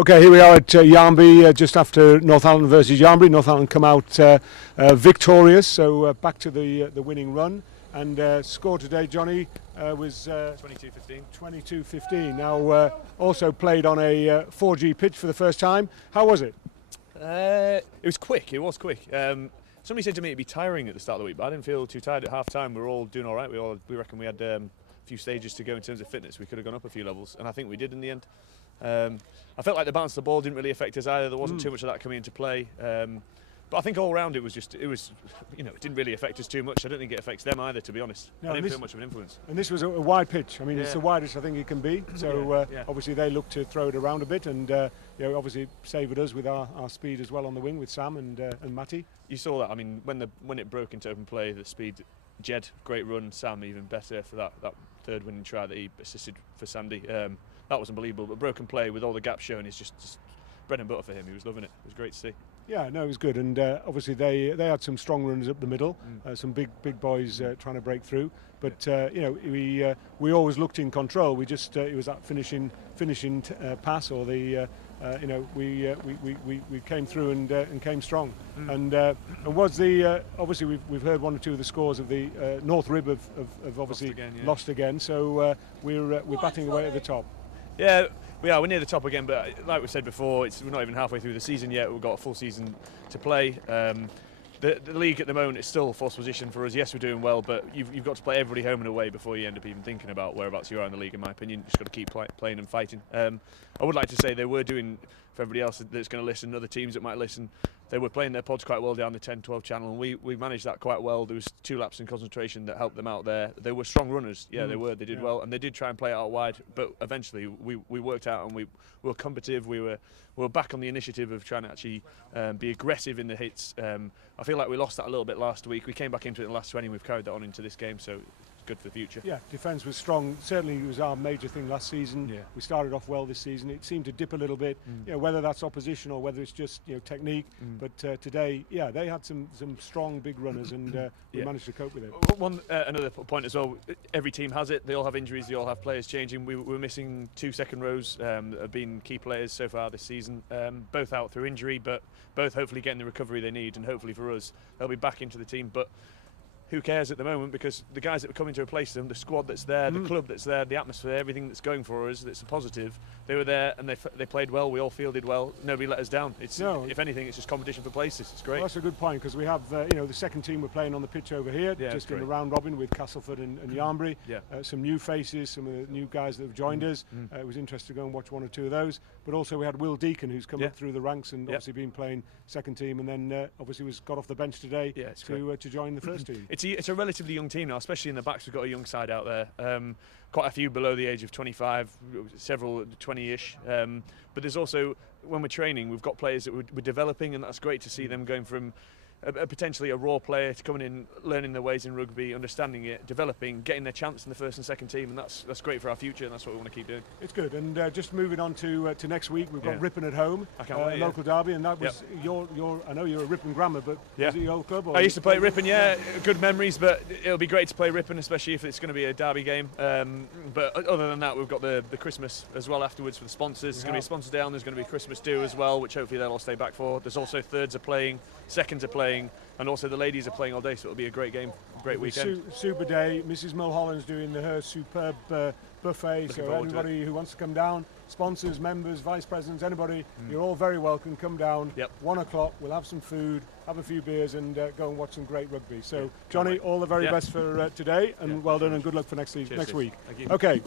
Okay, here we are at Yarnbury, just after Northallerton versus Yarnbury. Northallerton come out victorious, so back to the winning run. And score today, Johnny, was 22-15. 22-15. Now, also played on a 4G pitch for the first time. How was it? It was quick. It was quick. Somebody said to me it'd be tiring at the start of the week, but I didn't feel too tired at half time. We were all doing all right. We reckon we had a few stages to go in terms of fitness. We could have gone up a few levels, and I think we did in the end. I felt like the bounce of the ball didn't really affect us either. There wasn't too much of that coming into play. But I think all round it was, it didn't really affect us too much. I don't think it affects them either, to be honest. No, I didn't feel much of an influence. And this was a wide pitch. I mean, it's the widest I think it can be. So obviously they looked to throw it around a bit, and obviously savoured us with our speed as well on the wing with Sam and Matty. You saw that. I mean, when it broke into open play, the speed. Jed, great run. Sam even better for that third winning try that he assisted for Sandy. That was unbelievable. But broken play with all the gaps shown is just bread and butter for him. He was loving it. It was great to see. Yeah, no, it was good, and obviously they had some strong runners up the middle, some big boys trying to break through. But we always looked in control. We just it was that finishing pass, or the we came through and came strong. And was the obviously we've heard one or two of the scores of the North Rib have obviously lost again. So we're batting away at the top. Yeah. We're near the top again, but like we said before, we're not even halfway through the season yet. We've got a full season to play. The league at the moment is still a forced position for us. Yes, we're doing well, but you've got to play everybody home and away before you end up even thinking about whereabouts you are in the league, in my opinion. You've just got to keep playing and fighting. I would like to say they were doing, for everybody else that's going to listen, other teams that might listen, they were playing their pods quite well down the 10-12 channel, and we managed that quite well. There was 2 laps in concentration that helped them out there. They were strong runners, they did well, and they did try and play it out wide, but eventually we worked out, and we were combative. We were back on the initiative of trying to actually be aggressive in the hits. I feel like we lost that a little bit last week. We came back into it in the last 20, and we've carried that on into this game, so it's good for the future. Yeah, defence was strong. Certainly it was our major thing last season. Yeah. We started off well this season. It seemed to dip a little bit, whether that's opposition or whether it's just technique. But today, they had some strong big runners, and we managed to cope with it. Another point as well, every team has it. They all have injuries, they all have players changing. We were missing 2 second rows that have been key players so far this season, both out through injury, but both hopefully getting the recovery they need, and hopefully for us they'll be back into the team. But who cares at the moment, because the guys that were coming to replace them, the squad that's there, the club that's there, the atmosphere, everything that's going for us, that's a positive, they were there and they played well. We all fielded well. Nobody let us down. If anything, it's just competition for places. It's great. Well, that's a good point, because we have the second team we're playing on the pitch over here, just in the round robin with Castleford and Yarnbury. Some new faces, some of the new guys that have joined us. It was interesting to go and watch 1 or 2 of those. But also we had Will Deacon, who's come up through the ranks and obviously been playing second team, and then obviously got off the bench today to join the first team. It's a relatively young team now, especially in the backs. We've got a young side out there. Quite a few below the age of 25, several 20-ish. But there's also, when we're training, we've got players that we're developing, and that's great to see them going from potentially a raw player to coming in, learning their ways in rugby, understanding it, developing, getting their chance in the first and second team, and that's great for our future, and that's what we want to keep doing. It's good. And just moving on to next week, we've got Ripon at home, I can't wait, local derby, and that was your. I know you're a Ripon Grammar, but is it your old club? Or I used to play Ripon, good memories, but it'll be great to play Ripon, especially if it's going to be a derby game. But other than that, we've got the Christmas as well afterwards for the sponsors. There's going to be a sponsor down, there's going to be a Christmas do as well, which hopefully they'll all stay back for. There's also thirds are playing, seconds are playing, and also the ladies are playing all day, so it'll be a great game, great weekend. Super day. Mrs. Mulholland's doing her superb buffet, so everybody who wants to come down, sponsors, members, vice presidents, anybody, you're all very welcome. Come down. 1 o'clock, we'll have some food, have a few beers, and go and watch some great rugby. So Johnny, all the very best for today, and well done, and good luck for next week. Thank you. Okay.